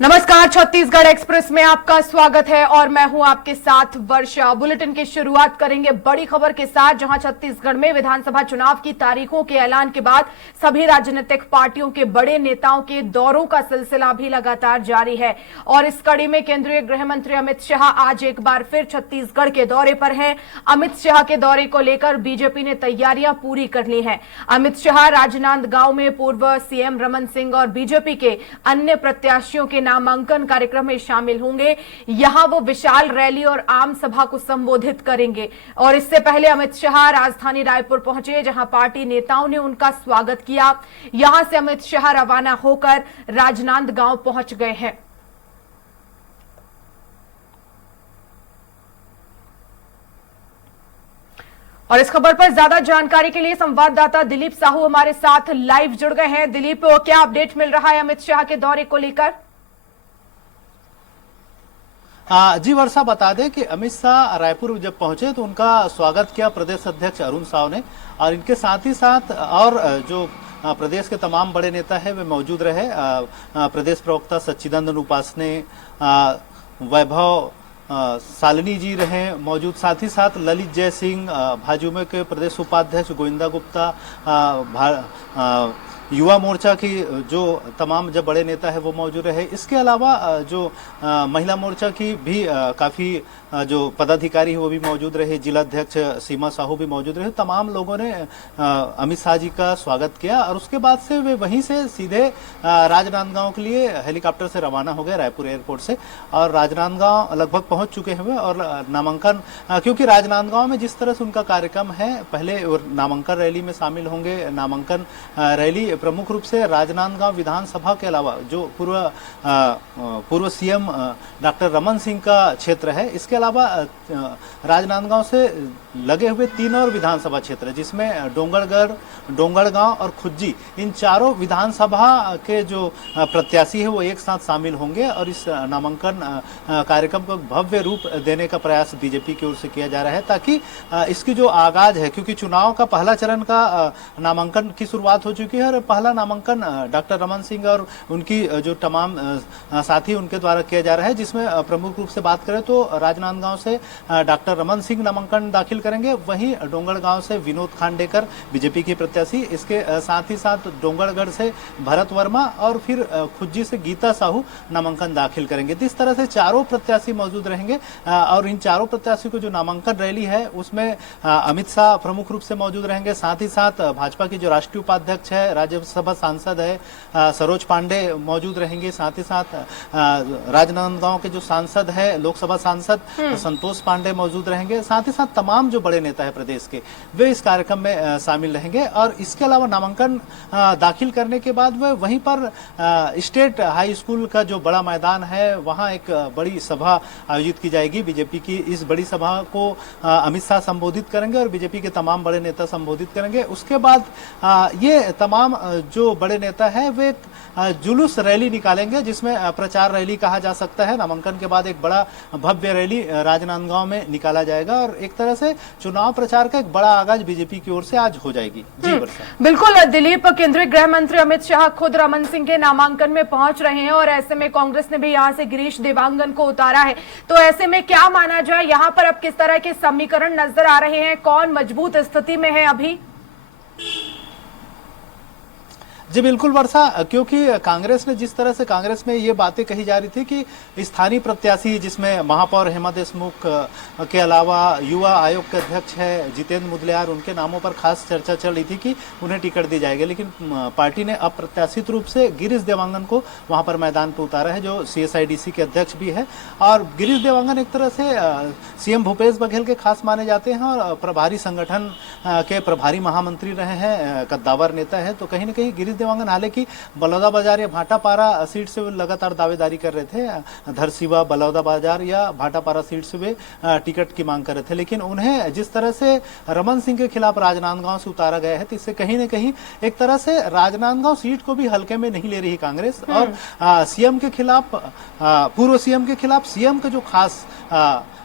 नमस्कार, छत्तीसगढ़ एक्सप्रेस में आपका स्वागत है और मैं हूं आपके साथ वर्षा। बुलेटिन की शुरुआत करेंगे बड़ी खबर के साथ, जहां छत्तीसगढ़ में विधानसभा चुनाव की तारीखों के ऐलान के बाद सभी राजनीतिक पार्टियों के बड़े नेताओं के दौरों का सिलसिला भी लगातार जारी है। और इस कड़ी में केंद्रीय गृह मंत्री अमित शाह आज एक बार फिर छत्तीसगढ़ के दौरे पर हैं। अमित शाह के दौरे को लेकर बीजेपी ने तैयारियां पूरी कर ली हैं। अमित शाह राजनांदगांव में पूर्व सीएम रमन सिंह और बीजेपी के अन्य प्रत्याशियों के नामांकन कार्यक्रम में शामिल होंगे। यहां वो विशाल रैली और आम सभा को संबोधित करेंगे। और इससे पहले अमित शाह राजधानी रायपुर पहुंचे, जहां पार्टी नेताओं ने उनका स्वागत किया। यहां से अमित शाह रवाना होकर राजनांदगांव पहुंच गए हैं। और इस खबर पर ज्यादा जानकारी के लिए संवाददाता दिलीप साहू हमारे साथ लाइव जुड़ गए हैं। दिलीप, क्या अपडेट मिल रहा है अमित शाह के दौरे को लेकर? जी वर्षा, बता दें कि अमित शाह रायपुर जब पहुंचे तो उनका स्वागत किया प्रदेश अध्यक्ष अरुण साव ने, और इनके साथ ही साथ और जो प्रदेश के तमाम बड़े नेता है वे मौजूद रहे। प्रदेश प्रवक्ता सच्चिदानंद उपासने, वैभव सालनी जी रहे मौजूद, साथ ही साथ ललित जय सिंह, भाजपा के प्रदेश उपाध्यक्ष गोविंदा गुप्ता, युवा मोर्चा की जो तमाम जब बड़े नेता है वो मौजूद रहे। इसके अलावा जो महिला मोर्चा की भी काफी जो पदाधिकारी है वो भी मौजूद रहे। जिला अध्यक्ष सीमा साहू भी मौजूद रहे। तमाम लोगों ने अमित शाह जी का स्वागत किया और उसके बाद से वे वहीं से सीधे राजनांदगांव के लिए हेलीकॉप्टर से रवाना हो गए रायपुर एयरपोर्ट से, और राजनांदगांव लगभग पहुंच चुके हैं और नामांकन, क्योंकि राजनांदगांव में जिस तरह से उनका कार्यक्रम है, पहले नामांकन रैली में शामिल होंगे। नामांकन रैली प्रमुख रूप से राजनांदगांव विधानसभा के अलावा जो पूर्व सीएम डॉक्टर रमन सिंह का क्षेत्र है, इसके अलावा राजनांदगांव से लगे हुए 3 और विधानसभा क्षेत्र जिसमें डोंगरगांव और खुज्जी, इन चारों विधानसभा के जो प्रत्याशी है वो एक साथ शामिल होंगे और इस नामांकन कार्यक्रम को भव्य रूप देने का प्रयास बीजेपी की ओर से किया जा रहा है, ताकि इसकी जो आगाज है, क्योंकि चुनाव का पहला चरण का नामांकन की शुरुआत हो चुकी है और पहला नामांकन डॉक्टर रमन सिंह और उनकी जो तमाम साथी उनके द्वारा किया जा रहा है, जिसमें प्रमुख रूप से बात करें तो राजनांदगांव से डॉक्टर रमन सिंह नामांकन दाखिल करेंगे, वहीं डोंगरगांव से विनोद खांडेकर बीजेपी के प्रत्याशी, इसके साथ ही साथ डोंगरगढ़ से भरत वर्मा और फिर खुज्जी से गीता साहू नामांकन दाखिल करेंगे। इस तरह से चारों प्रत्याशी मौजूद रहेंगे और इन चारों प्रत्याशी को जो नामांकन रैली है उसमें अमित शाह प्रमुख रूप से मौजूद रहेंगे। साथ ही साथ भाजपा की जो राष्ट्रीय उपाध्यक्ष है, राज्यसभा सांसद है सरोज पांडे मौजूद रहेंगे। साथ ही साथ राजनांदगांव के जो सांसद है, लोकसभा सांसद संतोष पांडे मौजूद रहेंगे। साथ ही साथ तमाम जो बड़े नेता है प्रदेश के, वे इस कार्यक्रम में शामिल रहेंगे। और इसके अलावा नामांकन दाखिल करने के बाद वे वहीं पर स्टेट हाई स्कूल का जो बड़ा मैदान है, वहां एक बड़ी सभा आयोजित की जाएगी। बीजेपी की इस बड़ी सभा को अमित शाह संबोधित करेंगे और बीजेपी के तमाम बड़े नेता संबोधित करेंगे। उसके बाद ये तमाम जो बड़े नेता हैं वे जुलूस रैली निकालेंगे, जिसमें प्रचार रैली कहा जा सकता है। नामांकन के बाद एक बड़ा भव्य रैली राजनांदगांव में निकाला जाएगा और एक तरह से चुनाव प्रचार का एक बड़ा आगाज बीजेपी की ओर से आज हो जाएगी। जी वर्षा। बिल्कुल दिलीप, केंद्रीय गृह मंत्री अमित शाह खुद रमन सिंह के नामांकन में पहुंच रहे हैं और ऐसे में कांग्रेस ने भी यहां से गिरीश देवांगन को उतारा है, तो ऐसे में क्या माना जाए, यहां पर अब किस तरह के समीकरण नजर आ रहे हैं? कौन मजबूत स्थिति में है अभी? जी बिल्कुल वर्षा, क्योंकि कांग्रेस ने जिस तरह से कांग्रेस में ये बातें कही जा रही थी कि स्थानीय प्रत्याशी जिसमें महापौर हेमा देशमुख के अलावा युवा आयोग के अध्यक्ष है जितेंद्र मुदलियार, उनके नामों पर खास चर्चा चल रही थी कि उन्हें टिकट दी जाएगी, लेकिन पार्टी ने अप्रत्याशित रूप से गिरीश देवांगन को वहां पर मैदान पर उतारा है, जो CSIDC के अध्यक्ष भी है। और गिरीश देवांगन एक तरह से सीएम भूपेश बघेल के खास माने जाते हैं और प्रभारी संगठन के प्रभारी महामंत्री रहे हैं, कद्दावर नेता है। तो कहीं ना कहीं गिरीश देवांगन हालांकि बलौदाबाजार या भाटापारा सीट से लगातार दावेदारी कर रहे थे, धरसीवा बलौदाबाजार या भाटापारा सीट से वे टिकट की मांग कर रहे थे, लेकिन उन्हें जिस तरह से रमन सिंह के खिलाफ राजनांदगांव से उतारा गया है, तो इससे कहीं ना कहीं एक तरह से राजनांदगांव सीट को भी हल्के में नहीं ले रही कांग्रेस। और सीएम के खिलाफ, पूर्व सीएम के खिलाफ सीएम के जो खास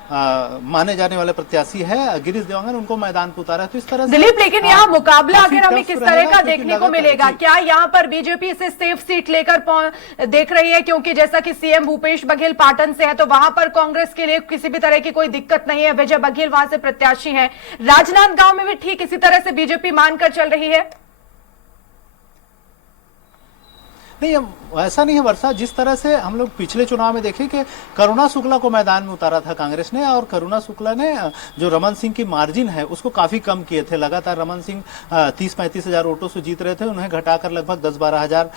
माने जाने वाले प्रत्याशी है गिरीश देवांगन, उनको मैदान पर उतारा है। तो इस तरह से दिलीप, लेकिन यहाँ मुकाबला काफी आखिर हमें टफ किस रहेगा, तरह का क्योंकि देखने को लगातार- मिलेगा? जी। क्या यहाँ पर बीजेपी इसे सेफ सीट लेकर देख रही है? क्योंकि जैसा कि सीएम भूपेश बघेल पाटन से है, तो वहां पर कांग्रेस के लिए किसी भी तरह की कोई दिक्कत नहीं है। विजय बघेल वहां से प्रत्याशी हैं। राजनांदगांव में भी ठीक इसी तरह से बीजेपी मानकर चल रही है। नहीं, ऐसा नहीं है वर्षा। जिस तरह से हम लोग पिछले चुनाव में देखे कि करुणा शुक्ला को मैदान में उतारा था कांग्रेस ने, और करुणा शुक्ला ने जो रमन सिंह की मार्जिन है उसको काफी कम किए थे। लगातार रमन सिंह 30-35 हजार वोटों से जीत रहे थे, उन्हें घटाकर लगभग 10-12 हजार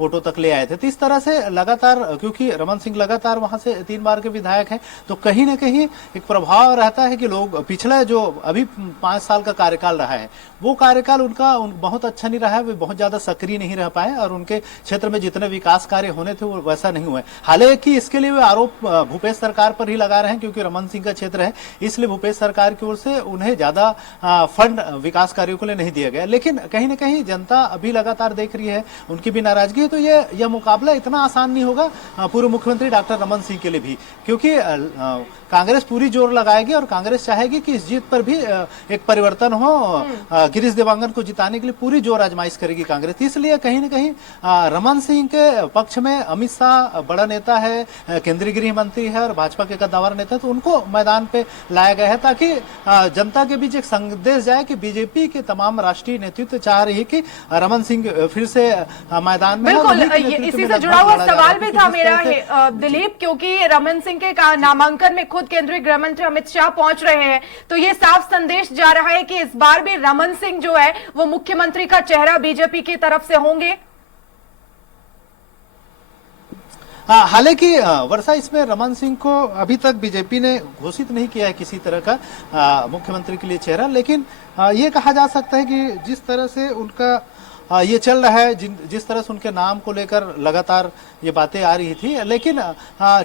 वोटों तक ले आए थे। तो इस तरह से लगातार, क्योंकि रमन सिंह लगातार वहां से 3 बार के विधायक हैं, तो कहीं ना कहीं एक प्रभाव रहता है कि लोग पिछले जो अभी 5 साल का कार्यकाल रहा है, वो कार्यकाल उनका बहुत अच्छा नहीं रहा है। वे बहुत ज्यादा सक्रिय नहीं रह पाए और उनके क्षेत्र में जितने विकास कार्य होने थे वो वैसा नहीं हुए। हालांकि इसके लिए वे आरोप भूपेश सरकार पर ही लगा रहे हैं, क्योंकि रमन सिंह का क्षेत्र है, इसलिए भूपेश सरकार की ओर से उन्हें ज्यादा फंड विकास कार्यों के लिए नहीं दिया गया। लेकिन कहीं ना कहीं जनता अभी लगातार देख रही है, उनकी भी नाराजगी है। तो यह मुकाबला इतना आसान नहीं होगा पूर्व मुख्यमंत्री डॉक्टर रमन सिंह के लिए भी, क्योंकि कांग्रेस पूरी जोर लगाएगी और कांग्रेस चाहेगी कि इस जीत पर भी एक परिवर्तन हो। गिरीश देवांगन को जिताने के लिए पूरी जोर आजमाइश करेगी कांग्रेस। इसलिए कहीं ना कहीं रमन सिंह के पक्ष में अमित शाह बड़ा नेता है, केंद्रीय गृह मंत्री है और भाजपा के कद्दावर नेता, तो उनको मैदान पे लाया गया है ताकि जनता के बीच एक संदेश जाए कि बीजेपी के तमाम राष्ट्रीय नेतृत्व चाह रही है कि रमन सिंह फिर से मैदान में। बिल्कुल, इसी से जुड़ा हुआ सवाल भी था मेरा दिलीप, क्योंकि रमन सिंह के नामांकन में खुद केंद्रीय गृह मंत्री अमित शाह पहुंच रहे हैं, तो ये साफ संदेश जा रहा है कि इस बार भी रमन सिंह जो है वो मुख्यमंत्री का चेहरा बीजेपी की तरफ से होंगे। हालांकि वर्षा, इसमें रमन सिंह को अभी तक बीजेपी ने घोषित नहीं किया है किसी तरह का मुख्यमंत्री के लिए चेहरा, लेकिन ये कहा जा सकता है कि जिस तरह से उनका ये चल रहा है, जिस तरह से उनके नाम को लेकर लगातार ये बातें आ रही थी, लेकिन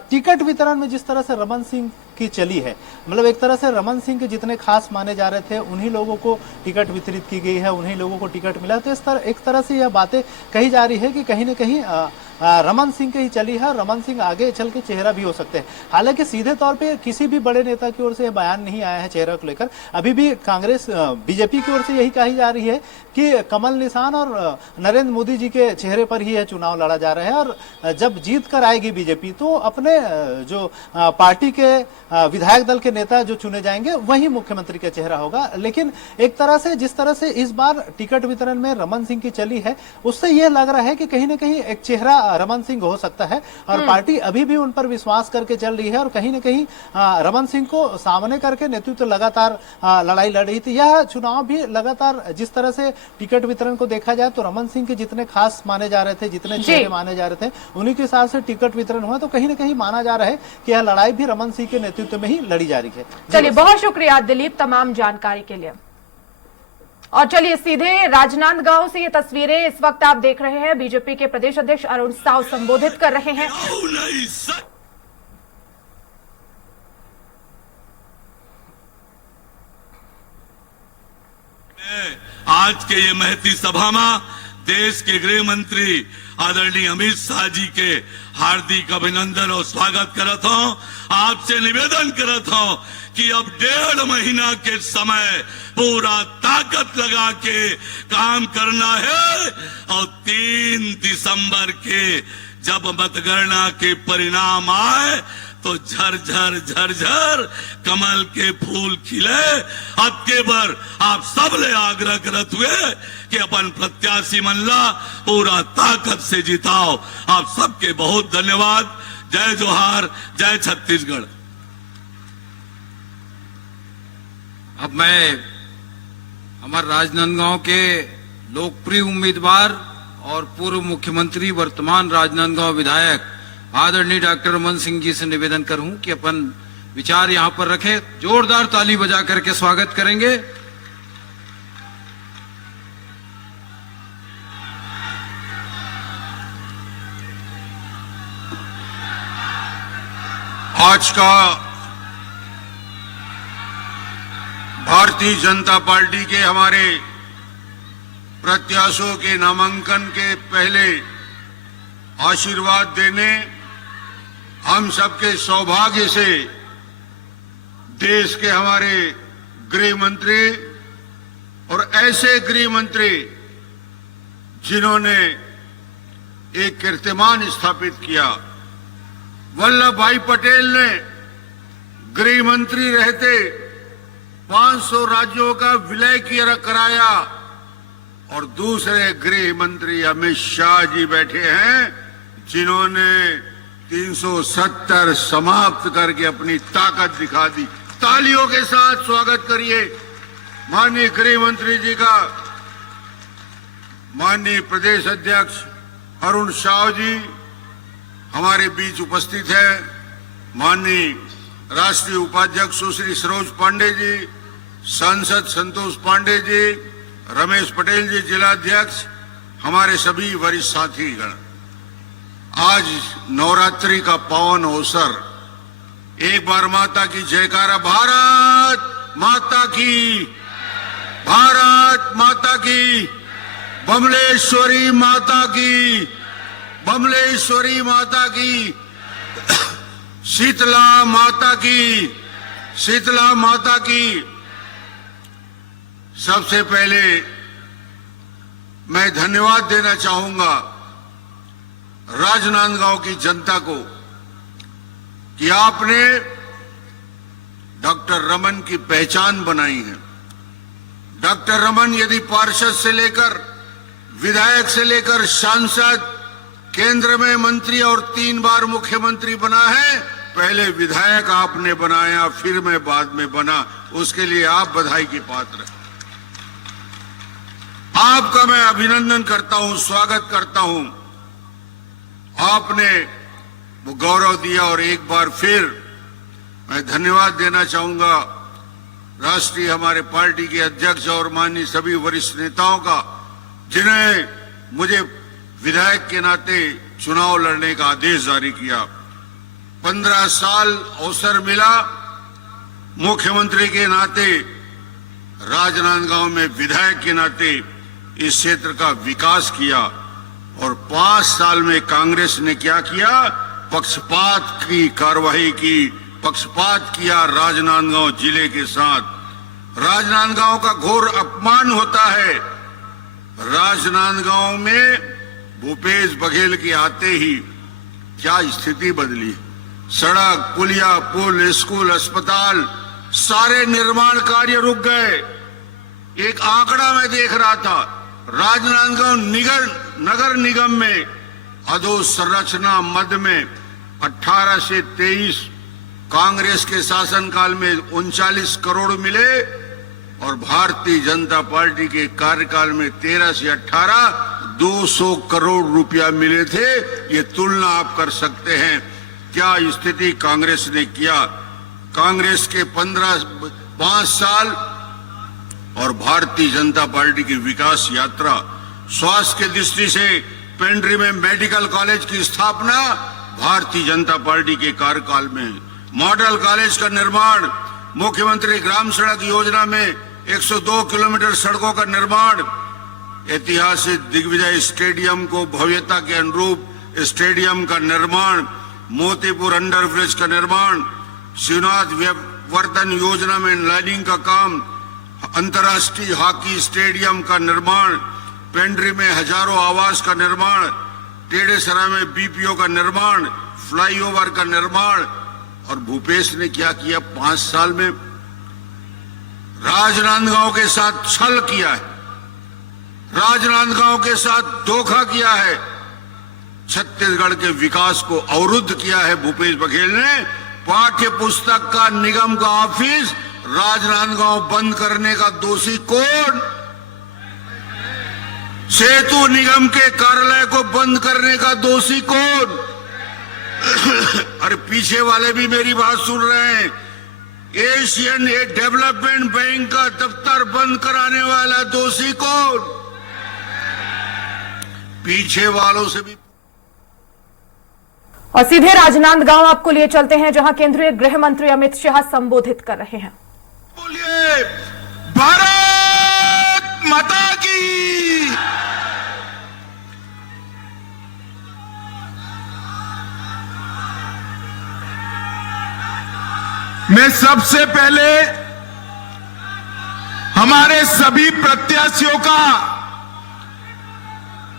टिकट वितरण में जिस तरह से रमन सिंह की चली है, मतलब एक तरह से रमन सिंह के जितने खास माने जा रहे थे उन्हीं लोगों को टिकट वितरित की गई है, उन्हीं लोगों को टिकट मिला। तो एक तरह से यह बातें कही जा रही है कि कहीं न कहीं रमन सिंह की ही चली है, रमन सिंह आगे चल के चेहरा भी हो सकते हैं। हालांकि सीधे तौर पे किसी भी बड़े नेता की ओर से बयान नहीं आया है चेहरा को लेकर। अभी भी कांग्रेस बीजेपी की ओर से यही कही जा रही है कि कमल निशान और नरेंद्र मोदी जी के चेहरे पर ही यह चुनाव लड़ा जा रहा है, और जब जीत कर आएगी बीजेपी तो अपने जो पार्टी के विधायक दल के नेता जो चुने जाएंगे वही मुख्यमंत्री का चेहरा होगा। लेकिन एक तरह से जिस तरह से इस बार टिकट वितरण में रमन सिंह की चली है, उससे यह लग रहा है कि कहीं ना कहीं एक चेहरा रमन सिंह हो सकता है, और पार्टी अभी भी उन पर विश्वास करके चल रही है, और कहीं ना कहीं रमन सिंह को सामने करके नेतृत्व लगातार लड़ाई लड़ रही थी। यह चुनाव भी लगातार जिस तरह से टिकट वितरण को देखा जाए तो रमन सिंह के जितने खास माने जा रहे थे, जितने चेहरे माने जा रहे थे, उन्हीं के हिसाब से टिकट वितरण हुआ। तो कहीं ना कहीं माना जा रहा है कि यह लड़ाई भी रमन सिंह के नेतृत्व में ही लड़ी जा रही है। चलिए, बहुत शुक्रिया दिलीप तमाम जानकारी के लिए। और चलिए सीधे राजनांदगांव से ये तस्वीरें इस वक्त आप देख रहे हैं। बीजेपी के प्रदेश अध्यक्ष अरुण साव संबोधित कर रहे हैं। आज के ये महती सभा में देश के गृह मंत्री आदरणीय अमित शाह जी के हार्दिक अभिनंदन और स्वागत करत हूं। आपसे निवेदन करत हूं कि अब 1.5 महीना के समय पूरा ताकत लगा के काम करना है, और 3 दिसंबर के जब मतगणना के परिणाम आए तो झरझर झरझर कमल के फूल खिले। अब के बार आप सब ले आग्रह करत हुए कि अपन प्रत्याशी मनला पूरा ताकत से जिताओ। आप सबके बहुत धन्यवाद। जय जोहार, जय छत्तीसगढ़। अब मैं हमारे राजनांदगांव के लोकप्रिय उम्मीदवार और पूर्व मुख्यमंत्री वर्तमान राजनांदगांव विधायक आदरणीय डॉक्टर रमन सिंह जी से निवेदन करूं कि अपन विचार यहां पर रखें। जोरदार ताली बजा करके स्वागत करेंगे। आज का भारतीय जनता पार्टी के हमारे प्रत्याशियों के नामांकन के पहले आशीर्वाद देने हम सबके सौभाग्य से देश के हमारे गृह मंत्री और ऐसे गृह मंत्री जिन्होंने एक कीर्तिमान स्थापित किया। वल्लभ भाई पटेल ने गृह मंत्री रहते 500 राज्यों का विलय कराया और दूसरे गृह मंत्री अमित शाह जी बैठे हैं जिन्होंने 370 समाप्त करके अपनी ताकत दिखा दी। तालियों के साथ स्वागत करिए माननीय गृह मंत्री जी का। माननीय प्रदेश अध्यक्ष अरुण साव जी हमारे बीच उपस्थित है। माननीय राष्ट्रीय उपाध्यक्ष सुश्री सरोज पांडे जी, सांसद संतोष पांडे जी, रमेश पटेल जी जिलाध्यक्ष, हमारे सभी वरिष्ठ साथीगण, आज नवरात्रि का पावन अवसर, एक बार माता की जयकारा। भारत माता की, भारत माता की, बमलेश्वरी माता की, बमलेश्वरी माता की, शीतला माता की, शीतला माता की। सबसे पहले मैं धन्यवाद देना चाहूंगा राजनांदगांव की जनता को कि आपने डॉक्टर रमन की पहचान बनाई है। डॉक्टर रमन यदि पार्षद से लेकर विधायक से लेकर सांसद, केंद्र में मंत्री और 3 बार मुख्यमंत्री बना है। पहले विधायक आपने बनाया, फिर मैं बाद में बना, उसके लिए आप बधाई के पात्र हैं। आपका मैं अभिनंदन करता हूं, स्वागत करता हूं। आपने वो गौरव दिया और एक बार फिर मैं धन्यवाद देना चाहूंगा राष्ट्रीय हमारे पार्टी के अध्यक्ष और माननीय सभी वरिष्ठ नेताओं का, जिन्हें मुझे विधायक के नाते चुनाव लड़ने का आदेश जारी किया। 15 साल अवसर मिला मुख्यमंत्री के नाते, राजनांदगांव में विधायक के नाते इस क्षेत्र का विकास किया। और 5 साल में कांग्रेस ने क्या किया? पक्षपात की कार्रवाई की, पक्षपात किया राजनांदगांव जिले के साथ। राजनांदगांव का घोर अपमान होता है। राजनांदगांव में भूपेश बघेल के आते ही क्या स्थिति बदली। सड़क, पुलिया, पुल, स्कूल, अस्पताल, सारे निर्माण कार्य रुक गए। एक आंकड़ा मैं देख रहा था, राजनांदगांव नगर निगम में अधोसंरचना मद में 18 से 23 कांग्रेस के शासनकाल में 39 करोड़ मिले और भारतीय जनता पार्टी के कार्यकाल में 13 से 18 200 करोड़ रुपया मिले थे। ये तुलना आप कर सकते हैं क्या स्थिति कांग्रेस ने किया। कांग्रेस के 5 साल और भारतीय जनता पार्टी की विकास यात्रा। स्वास्थ्य की दृष्टि से पेंड्री में मेडिकल कॉलेज की स्थापना भारतीय जनता पार्टी के कार्यकाल में। मॉडल कॉलेज का निर्माण, मुख्यमंत्री ग्राम सड़क योजना में 102 किलोमीटर सड़कों का निर्माण, ऐतिहासिक दिग्विजय स्टेडियम को भव्यता के अनुरूप स्टेडियम का निर्माण, मोतीपुर अंडरब्रिज का निर्माण, शिवनाथ वर्धन योजना में लाइनिंग का काम, अंतर्राष्ट्रीय हॉकी स्टेडियम का निर्माण, पेंड्री में हजारों आवास का निर्माण, टेढ़ेसरा में बीपीओ का निर्माण, फ्लाईओवर का निर्माण। और भूपेश ने क्या किया 5 साल में? राजनांदगांव के साथ छल किया है, राजनांदगांव के साथ धोखा किया है, छत्तीसगढ़ के विकास को अवरुद्ध किया है भूपेश बघेल ने। पाठ्य पुस्तक का निगम का ऑफिस राजनांदगांव बंद करने का दोषी कौन? सेतु निगम के कार्यालय को बंद करने का दोषी कौन? अरे पीछे वाले भी मेरी बात सुन रहे हैं। एशियन डेवलपमेंट बैंक का दफ्तर बंद कराने वाला दोषी कौन? पीछे वालों से भी। और सीधे राजनांदगांव आपको लिए चलते हैं, जहां केंद्रीय गृह मंत्री अमित शाह संबोधित कर रहे हैं। बोलिए भारत माता की। मैं सबसे पहले हमारे सभी प्रत्याशियों का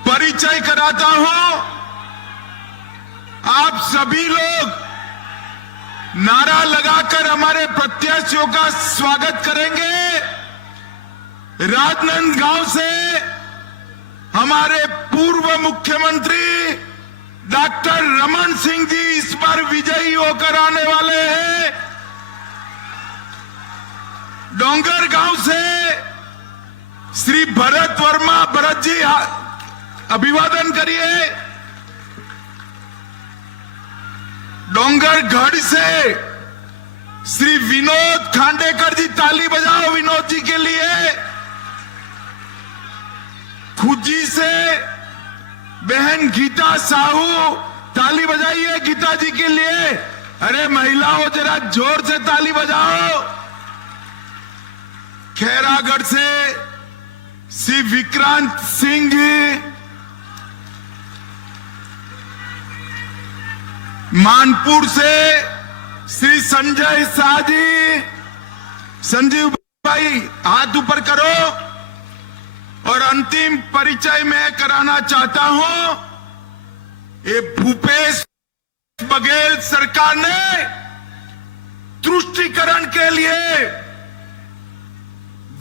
परिचय कराता हूं। आप सभी लोग नारा लगाकर हमारे प्रत्याशियों का स्वागत करेंगे। राजनांदगांव से हमारे पूर्व मुख्यमंत्री डॉक्टर रमन सिंह जी इस बार विजयी होकर आने वाले हैं। डोंगरगांव से श्री भरत वर्मा, भरत जी अभिवादन करिए। डोंगरगढ़ से श्री विनोद खांडेकर जी, ताली बजाओ विनोद जी के लिए। खुजी से बहन गीता साहू, ताली बजाइए गीता जी के लिए। अरे महिलाओं जरा जोर से ताली बजाओ। खैरागढ़ से श्री विक्रांत सिंह जी, मानपुर से श्री संजय शाह जी। संजीव भाई हाथ ऊपर करो। और अंतिम परिचय मैं कराना चाहता हूं, ये भूपेश बघेल सरकार ने तुष्टीकरण के लिए,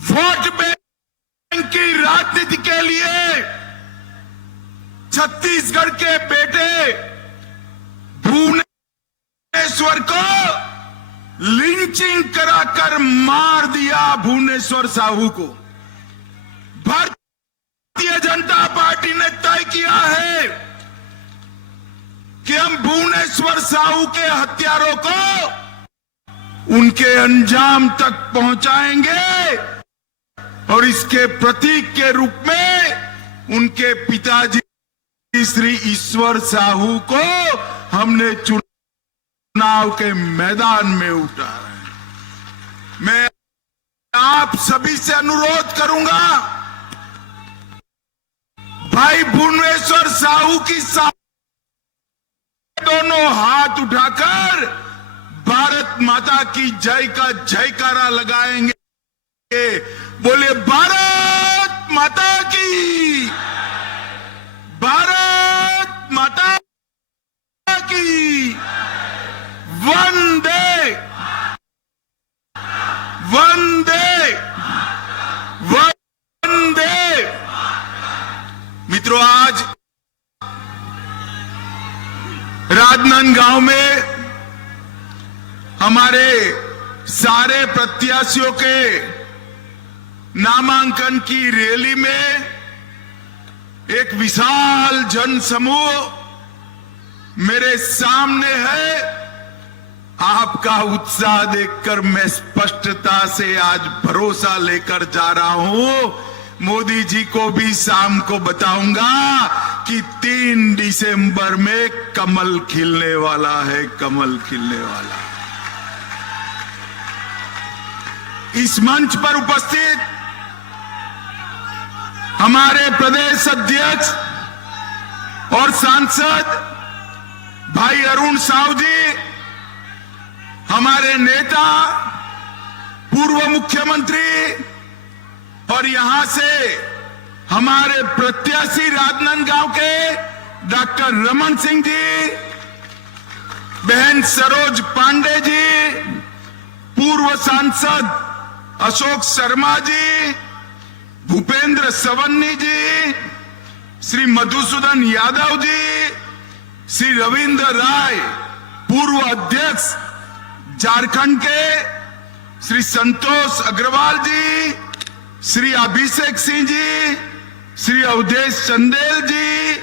वोट बैंक की राजनीति के लिए छत्तीसगढ़ के बेटे भुवनेश्वर को लिंचिंग कराकर मार दिया। भुवनेश्वर साहू को भारतीय जनता पार्टी ने तय किया है कि हम भुवनेश्वर साहू के हत्यारों को उनके अंजाम तक पहुंचाएंगे और इसके प्रतीक के रूप में उनके पिताजी श्री ईश्वर साहू को हमने चुनाव के मैदान में उतारा है। मैं आप सभी से अनुरोध करूंगा, भाई भुवनेश्वर साहू की दोनों हाथ उठाकर भारत माता की जय का जयकारा लगाएंगे। बोले भारत माता की, भारत माता की, वंदे वंदे वंदे। मित्रों, आज राजनांदगांव में हमारे सारे प्रत्याशियों के नामांकन की रैली में एक विशाल जनसमूह मेरे सामने है। आपका उत्साह देखकर मैं स्पष्टता से आज भरोसा लेकर जा रहा हूं। मोदी जी को भी शाम को बताऊंगा कि 3 दिसंबर में कमल खिलने वाला है, कमल खिलने वाला है। इस मंच पर उपस्थित हमारे प्रदेश अध्यक्ष और सांसद भाई अरुण साहू जी, हमारे नेता पूर्व मुख्यमंत्री और यहां से हमारे प्रत्याशी राजनांदगांव के डॉक्टर रमन सिंह जी, बहन सरोज पांडे जी, पूर्व सांसद अशोक शर्मा जी, भूपेंद्र सवन्नी जी, श्री मधुसूदन यादव जी, श्री रविंद्र राय, पूर्व अध्यक्ष झारखंड के श्री संतोष अग्रवाल जी, श्री अभिषेक सिंह जी, श्री अवधेश चंदेल जी,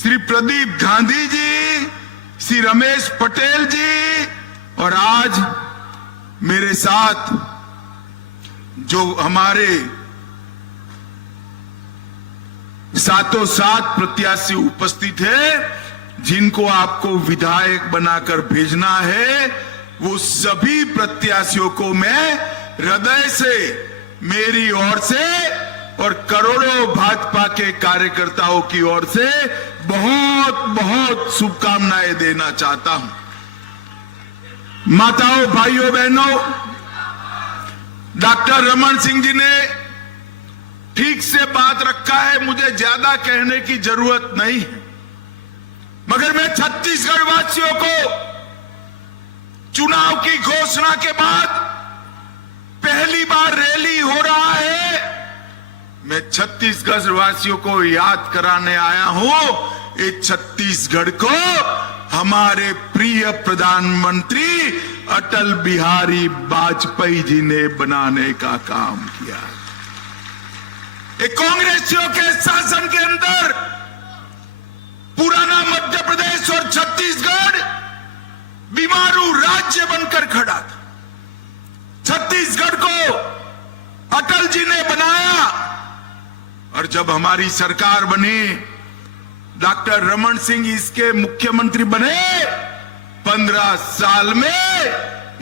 श्री प्रदीप गांधी जी, श्री रमेश पटेल जी, और आज मेरे साथ जो हमारे सातों सात प्रत्याशी उपस्थित है, जिनको आपको विधायक बनाकर भेजना है, वो सभी प्रत्याशियों को मैं हृदय से, मेरी ओर से और करोड़ों भाजपा के कार्यकर्ताओं की ओर से बहुत बहुत शुभकामनाएं देना चाहता हूं। माताओं, भाइयों, बहनों, डॉक्टर रमन सिंह जी ने ठीक से बात रखा है, मुझे ज्यादा कहने की जरूरत नहीं है। मगर मैं छत्तीसगढ़ वासियों को चुनाव की घोषणा के बाद पहली बार रैली हो रहा है, मैं छत्तीसगढ़ वासियों को याद कराने आया हूं, ये छत्तीसगढ़ को हमारे प्रिय प्रधानमंत्री अटल बिहारी वाजपेयी जी ने बनाने का काम किया। एक कांग्रेसियों के शासन के अंदर पुराना मध्य प्रदेश और छत्तीसगढ़ बीमारू राज्य बनकर खड़ा था। छत्तीसगढ़ को अटल जी ने बनाया और जब हमारी सरकार बनी, डॉक्टर रमन सिंह इसके मुख्यमंत्री बने, 15 साल में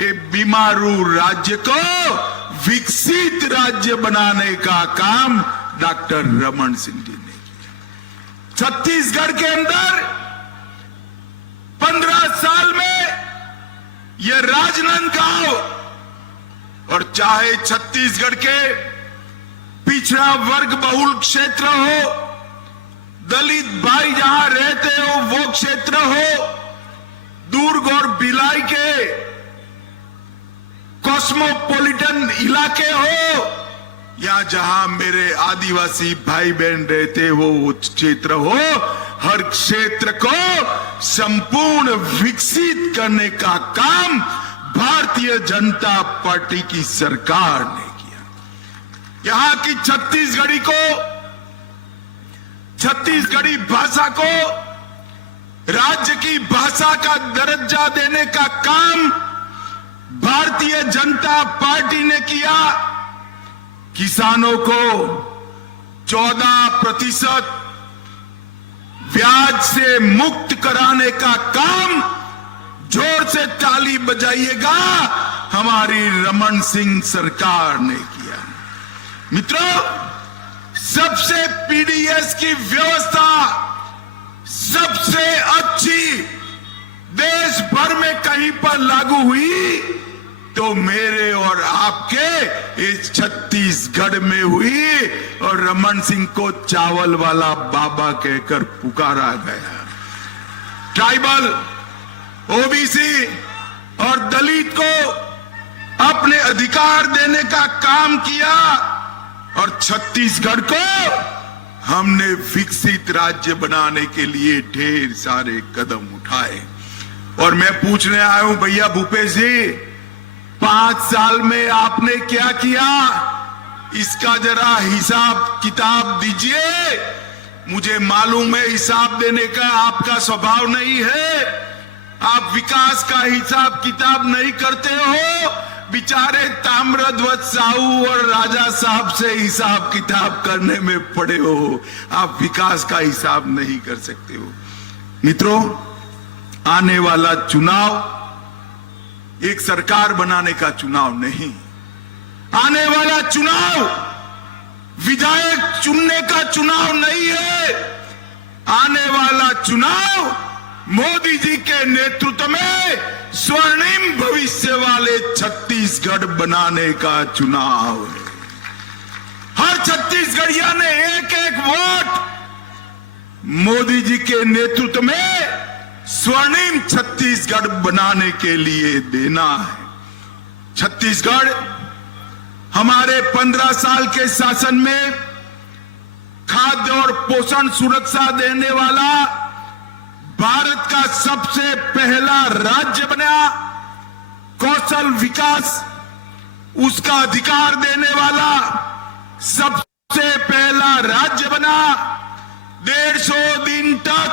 ये बीमारू राज्य को विकसित राज्य बनाने का काम डॉक्टर रमन सिंह जी ने किया। छत्तीसगढ़ के अंदर 15 साल में यह राजनांदगांव, और चाहे छत्तीसगढ़ के पिछड़ा वर्ग बहुल क्षेत्र हो, दलित भाई जहां रहते हो वो क्षेत्र हो, दुर्ग और भिलाई के कॉस्मोपॉलिटन इलाके हो, या जहां मेरे आदिवासी भाई बहन रहते हो वो क्षेत्र हो, हर क्षेत्र को संपूर्ण विकसित करने का काम भारतीय जनता पार्टी की सरकार ने किया। यहां की छत्तीसगढ़ी भाषा को राज्य की भाषा का दर्जा देने का काम भारतीय जनता पार्टी ने किया। किसानों को 14% ब्याज से मुक्त कराने का काम, जोर से ताली बजाइएगा, हमारी रमन सिंह सरकार ने किया। मित्रों, सबसे पीडीएस की व्यवस्था सबसे अच्छी देश भर में कहीं पर लागू हुई तो मेरे और आपके इस छत्तीसगढ़ में हुई, और रमन सिंह को चावल वाला बाबा कहकर पुकारा गया। ट्राइबल, ओबीसी और दलित को अपने अधिकार देने का काम किया, और छत्तीसगढ़ को हमने विकसित राज्य बनाने के लिए ढेर सारे कदम उठाए। और मैं पूछने आया हूं, भैया भूपेश जी, 5 साल में आपने क्या किया, इसका जरा हिसाब किताब दीजिए। मुझे मालूम है हिसाब देने का आपका स्वभाव नहीं है, आप विकास का हिसाब किताब नहीं करते हो। बेचारे ताम्रध्वज साहू और राजा साहब से हिसाब किताब करने में पड़े हो, आप विकास का हिसाब नहीं कर सकते हो। मित्रों, आने वाला चुनाव एक सरकार बनाने का चुनाव नहीं, आने वाला चुनाव विधायक चुनने का चुनाव नहीं है। आने वाला चुनाव मोदी जी के नेतृत्व में स्वर्णिम भविष्य वाले छत्तीसगढ़ बनाने का चुनाव है। हर छत्तीसगढ़िया ने एक एक वोट मोदी जी के नेतृत्व में स्वर्णिम छत्तीसगढ़ बनाने के लिए देना है। छत्तीसगढ़ हमारे 15 साल के शासन में खाद्य और पोषण सुरक्षा देने वाला भारत का सबसे पहला राज्य बना। कौशल विकास उसका अधिकार देने वाला सबसे पहला राज्य बना। 150 दिन तक,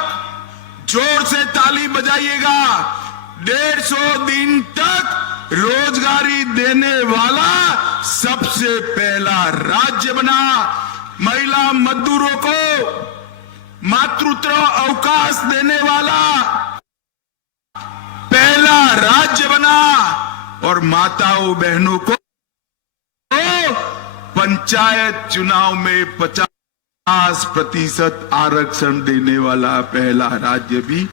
जोर से ताली बजाइएगा, 150 दिन तक रोजगारी देने वाला सबसे पहला राज्य बना। महिला मजदूरों को मातृत्व अवकाश देने वाला पहला राज्य बना, और माताओं बहनों को पंचायत चुनाव में 50% आरक्षण देने वाला पहला राज्य भी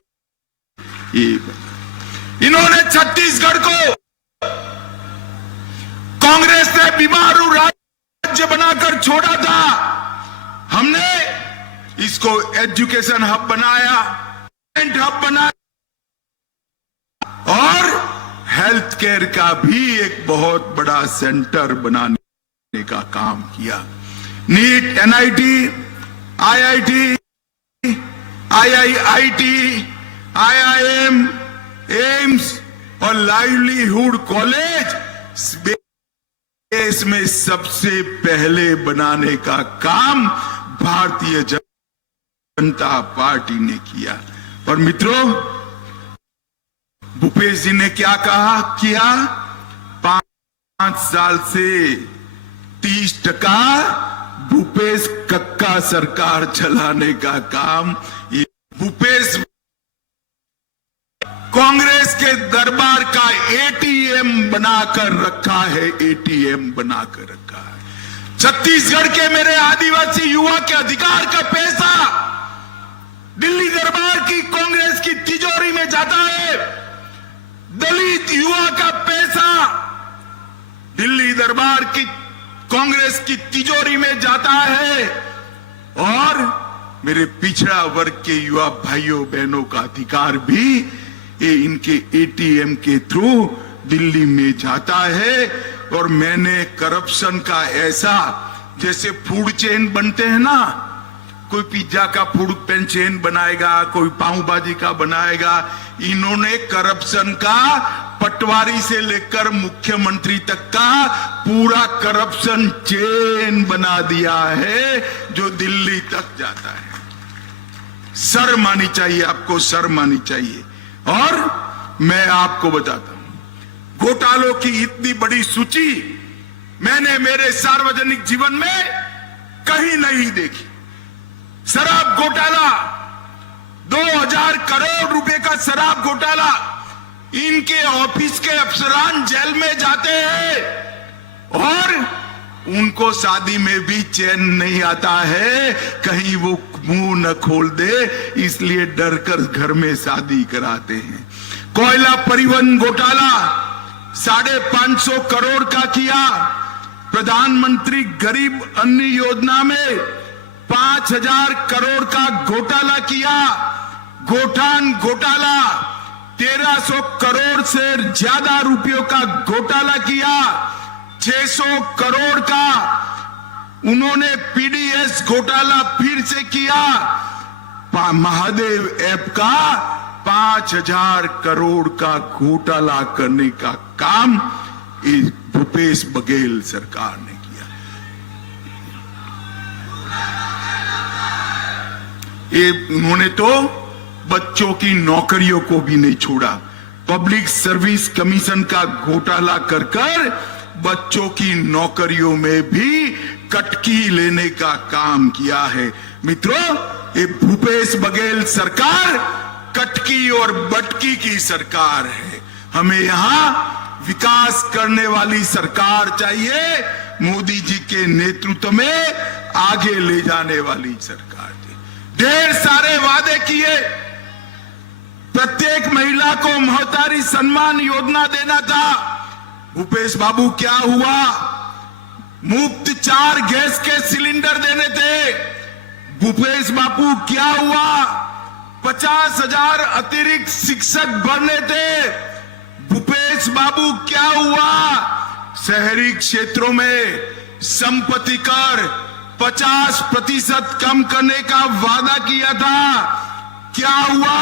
ये बना। इन्होंने छत्तीसगढ़ को कांग्रेस ने बीमारू राज्य बनाकर छोड़ा था। हमने इसको एजुकेशन हब बनाया, हब बनाया और हेल्थ केयर का भी एक बहुत बड़ा सेंटर बनाने का काम किया। NEET, NIT, IIT, IIIT, IIM, AIIMS और लाइवलीहुड कॉलेज देश में सबसे पहले बनाने का काम भारतीय जनता पार्टी ने किया। और मित्रों, भूपेश जी ने क्या किया? 5 साल से 30% भूपेश कक्का सरकार चलाने का काम ये भूपेश कांग्रेस के दरबार का एटीएम बनाकर रखा है, एटीएम बनाकर रखा है। छत्तीसगढ़ के मेरे आदिवासी युवा के अधिकार का पैसा दिल्ली दरबार की कांग्रेस की तिजोरी में जाता है। दलित युवा का पैसा दिल्ली दरबार की कांग्रेस की तिजोरी में जाता है और मेरे पिछड़ा वर्ग के युवा भाइयों बहनों का अधिकार भी ये इनके एटीएम के थ्रू दिल्ली में जाता है। और मैंने करप्शन का ऐसा, जैसे फूड चेन बनते हैं ना, कोई पिज्जा का फूड चेन बनाएगा, कोई पाव भाजी का बनाएगा, इन्होंने करप्शन का पटवारी से लेकर मुख्यमंत्री तक का पूरा करप्शन चेन बना दिया है जो दिल्ली तक जाता है। शर्म आनी चाहिए आपको, शर्म आनी चाहिए। और मैं आपको बताता हूं, घोटालों की इतनी बड़ी सूची मैंने मेरे सार्वजनिक जीवन में कहीं नहीं देखी। शराब घोटाला, 2000 करोड़ रुपए का शराब घोटाला, इनके ऑफिस के अफसरान जेल में जाते हैं और उनको शादी में भी चैन नहीं आता है, कहीं वो मुंह न खोल दे, इसलिए डरकर घर में शादी कराते हैं। कोयला परिवहन घोटाला 550 करोड़ का किया। प्रधानमंत्री गरीब अन्न योजना में 5000 करोड़ का घोटाला किया। गोठान घोटाला 1300 करोड़ से ज्यादा रुपयों का घोटाला किया। 600 करोड़ का उन्होंने पीडीएस घोटाला फिर से किया। महादेव ऐप का 5000 करोड़ का घोटाला करने का काम इस भूपेश बघेल सरकार ने किया। ये उन्होंने तो बच्चों की नौकरियों को भी नहीं छोड़ा। पब्लिक सर्विस कमीशन का घोटाला कर बच्चों की नौकरियों में भी कटकी लेने का काम किया है। मित्रों, ये भूपेश बघेल सरकार कटकी और बटकी की सरकार है। हमें यहां विकास करने वाली सरकार चाहिए, मोदी जी के नेतृत्व में आगे ले जाने वाली सरकार चाहिए। ढेर सारे वादे किए, प्रत्येक महिला को मोहतारी सम्मान योजना देना था। भूपेश बाबू क्या हुआ? मुफ्त 4 गैस के सिलेंडर देने थे। भूपेश बाबू क्या हुआ? 50,000 अतिरिक्त शिक्षक भरने थे। भूपेश बाबू क्या हुआ? शहरी क्षेत्रों में संपत्ति कर 50% कम करने का वादा किया था। क्या हुआ?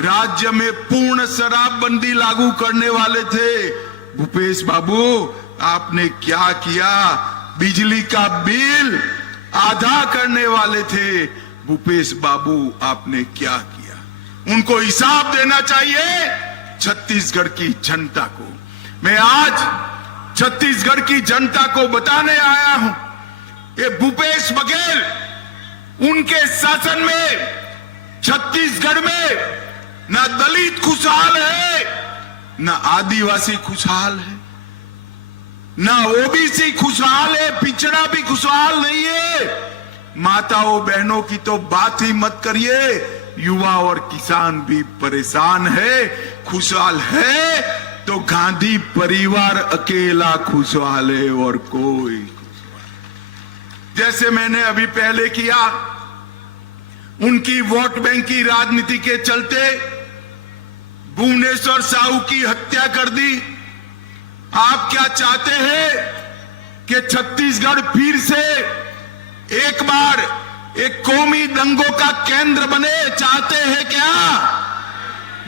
राज्य में पूर्ण शराबबंदी लागू करने वाले थे। भूपेश बाबू आपने क्या किया? बिजली का बिल आधा करने वाले थे। भूपेश बाबू आपने क्या किया? उनको हिसाब देना चाहिए छत्तीसगढ़ की जनता को। मैं आज छत्तीसगढ़ की जनता को बताने आया हूं, ये भूपेश बघेल उनके शासन में छत्तीसगढ़ में ना दलित खुशहाल है, ना आदिवासी खुशहाल है, ना ओबीसी खुशहाल है, पिछड़ा भी खुशहाल नहीं है। माताओं बहनों की तो बात ही मत करिए, युवा और किसान भी परेशान है। खुशहाल है तो गांधी परिवार अकेला खुशहाल है और कोई खुशहाल। जैसे मैंने अभी पहले किया, उनकी वोट बैंक की राजनीति के चलते भुवनेश्वर साहू की हत्या कर दी। आप क्या चाहते हैं कि छत्तीसगढ़ फिर से एक बार एक कौमी दंगों का केंद्र बने? चाहते हैं क्या?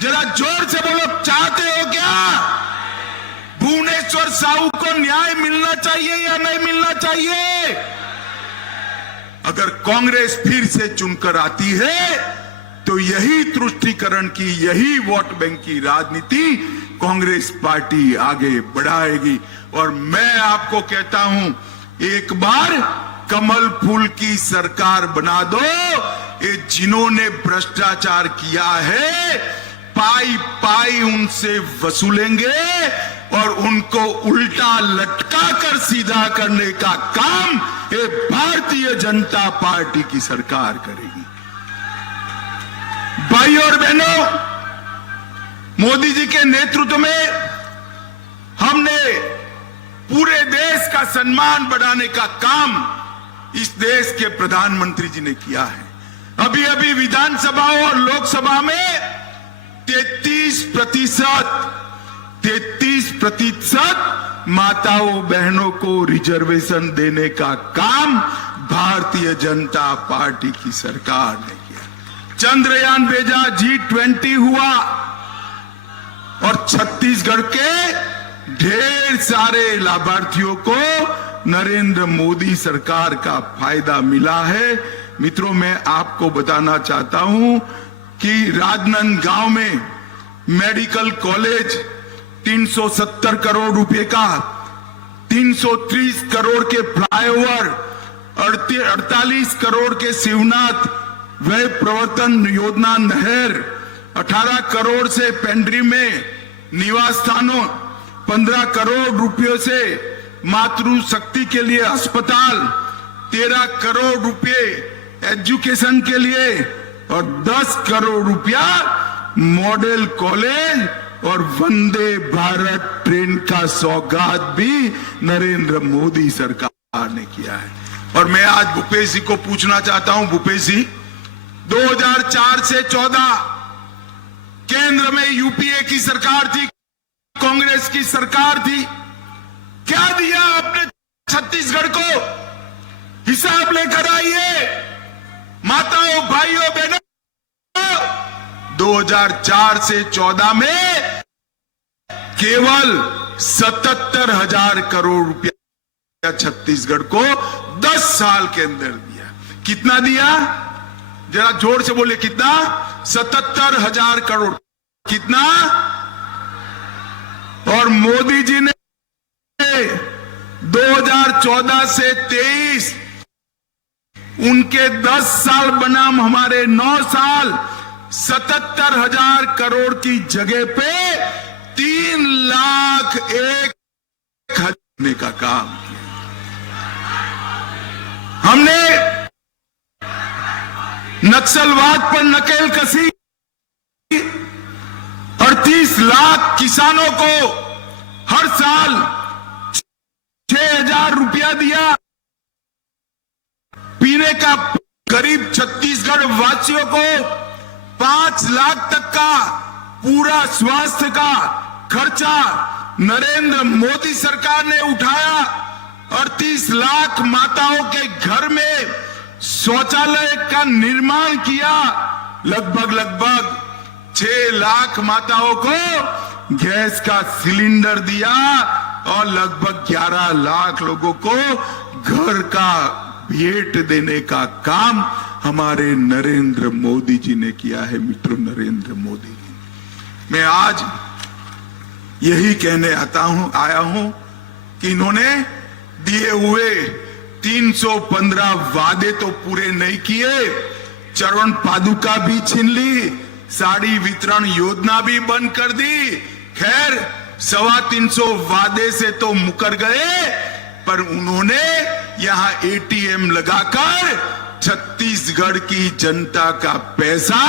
जरा जोर से बोलो, चाहते हो क्या? भुवनेश्वर साहू को न्याय मिलना चाहिए या नहीं मिलना चाहिए? अगर कांग्रेस फिर से चुनकर आती है तो यही तुष्टीकरण की, यही वोट बैंक की राजनीति कांग्रेस पार्टी आगे बढ़ाएगी। और मैं आपको कहता हूं, एक बार कमल फूल की सरकार बना दो। ये जिन्होंने भ्रष्टाचार किया है, पाई पाई उनसे वसूलेंगे और उनको उल्टा लटका कर सीधा करने का काम ये भारतीय जनता पार्टी की सरकार करेगी। भाइयों और बहनों, मोदी जी के नेतृत्व में हमने पूरे देश का सम्मान बढ़ाने का काम इस देश के प्रधानमंत्री जी ने किया है। अभी अभी विधानसभा और लोकसभा में 33% माताओं बहनों को रिजर्वेशन देने का काम भारतीय जनता पार्टी की सरकार ने किया। चंद्रयान भेजा, G20 हुआ और छत्तीसगढ़ के ढेर सारे लाभार्थियों को नरेंद्र मोदी सरकार का फायदा मिला है। मित्रों, मैं आपको बताना चाहता हूं कि राजनांदगांव में मेडिकल कॉलेज 370 करोड़ रुपए का, 330 करोड़ के फ्लाईओवर, 48 करोड़ के शिवनाथ व्यय प्रवर्तन योजना नहर, 18 करोड़ से पेंड्री में निवास स्थानों, 15 करोड़ रुपयों से मातृ शक्ति के लिए अस्पताल, 13 करोड़ रुपए एजुकेशन के लिए और 10 करोड़ रुपया मॉडल कॉलेज और वंदे भारत ट्रेन का सौगात भी नरेंद्र मोदी सरकार ने किया है। और मैं आज भूपेश जी को पूछना चाहता हूं, भूपेश जी, 2004 से 14 केंद्र में यूपीए की सरकार थी, कांग्रेस की सरकार थी, क्या दिया आपने छत्तीसगढ़ को? हिसाब लेकर आइए माताओं, भाइयों, बहनों। 2004 से 14 में केवल 77,000 करोड़ रुपया छत्तीसगढ़ को 10 साल के अंदर दिया। कितना दिया? जरा जोर से बोले, कितना? 77,000 करोड़। कितना? और मोदी जी ने 2014 से 23 उनके 10 साल बनाम हमारे 9 साल 77,000 करोड़ की जगह पे 3,01,000 का काम किया। हमने नक्सलवाद पर नकेल कसी, 38 लाख किसानों को हर साल 6,000 रुपया दिया। पीने का गरीब छत्तीसगढ़ वासियों को 5 लाख तक का पूरा स्वास्थ्य का खर्चा नरेंद्र मोदी सरकार ने उठाया। 38 लाख माताओं के घर में शौचालय का निर्माण किया। लगभग 6 लाख माताओं को गैस का सिलेंडर दिया और लगभग 11 लाख लोगों को घर का भेंट देने का काम हमारे नरेंद्र मोदी जी ने किया है। मित्रों, नरेंद्र मोदी जी, मैं आज यही कहने आया हूं कि इन्होंने दिए हुए 315 वादे तो पूरे नहीं किए, चरण पादुका भी छीन ली, साड़ी वितरण योजना भी बंद कर दी। खैर 325 वादे से तो मुकर गए, पर उन्होंने यहां एटीएम लगाकर छत्तीसगढ़ की जनता का पैसा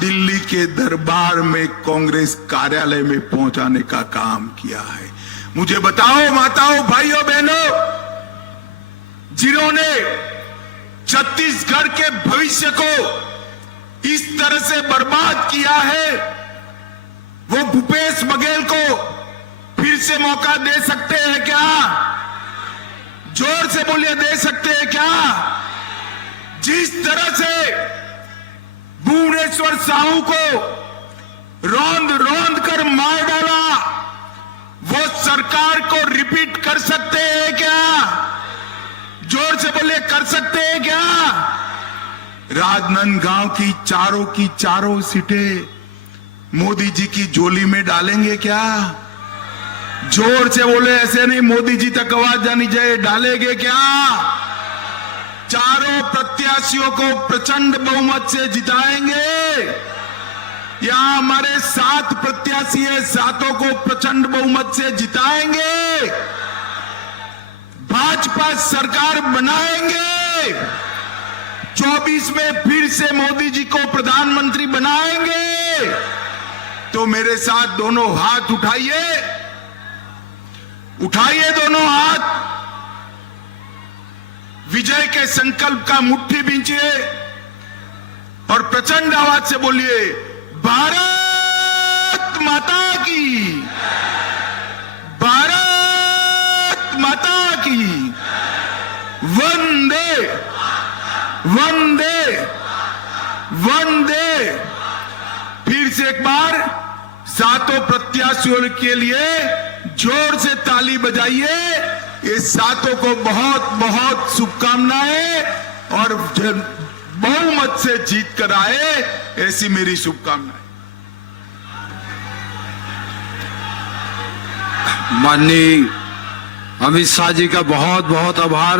दिल्ली के दरबार में कांग्रेस कार्यालय में पहुंचाने का काम किया है। मुझे बताओ माताओं, भाइयों, बहनों, जिन्होंने छत्तीसगढ़ के भविष्य को इस तरह से बर्बाद किया है, वो भूपेश बघेल को फिर से मौका दे सकते हैं क्या? जोर से बोलिए, दे सकते हैं क्या? जिस तरह से भुवनेश्वर साहू को रौंद रौंद कर मार डाला, वो सरकार को रिपीट कर सकते हैं क्या? जोर से बोलिए, कर सकते हैं क्या? राजनांदगांव की चारों सीटें मोदी जी की झोली में डालेंगे क्या? जोर से बोले, ऐसे नहीं, मोदी जी तक आवाज जानी चाहिए, डालेंगे क्या? चारों प्रत्याशियों को प्रचंड बहुमत से जिताएंगे? यहां हमारे 7 प्रत्याशी है, 7 को प्रचंड बहुमत से जिताएंगे? भाजपा सरकार बनाएंगे? 24 में फिर से मोदी जी को प्रधानमंत्री बनाएंगे? तो मेरे साथ दोनों हाथ उठाइए, उठाइए दोनों हाथ, विजय के संकल्प का मुट्ठी बींचिए और प्रचंड आवाज से बोलिए, भारत माता की, भारत माता की, वंदे वंदे वंदे। फिर से एक बार 7 प्रत्याशियों के लिए जोर से ताली बजाइए। ये 7 को बहुत बहुत शुभकामनाएं और बहुमत से जीत कर आए, ऐसी मेरी शुभकामनाएं। माननीय अमित शाह जी का बहुत बहुत आभार।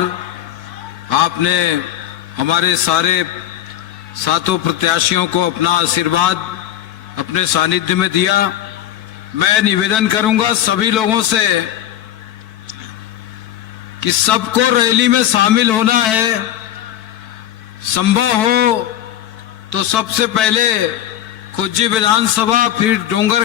आपने हमारे सारे 7 प्रत्याशियों को अपना आशीर्वाद अपने सानिध्य में दिया। मैं निवेदन करूंगा सभी लोगों से कि सबको रैली में शामिल होना है। संभव हो तो सबसे पहले खुज्जी विधानसभा, फिर डोंगरगढ़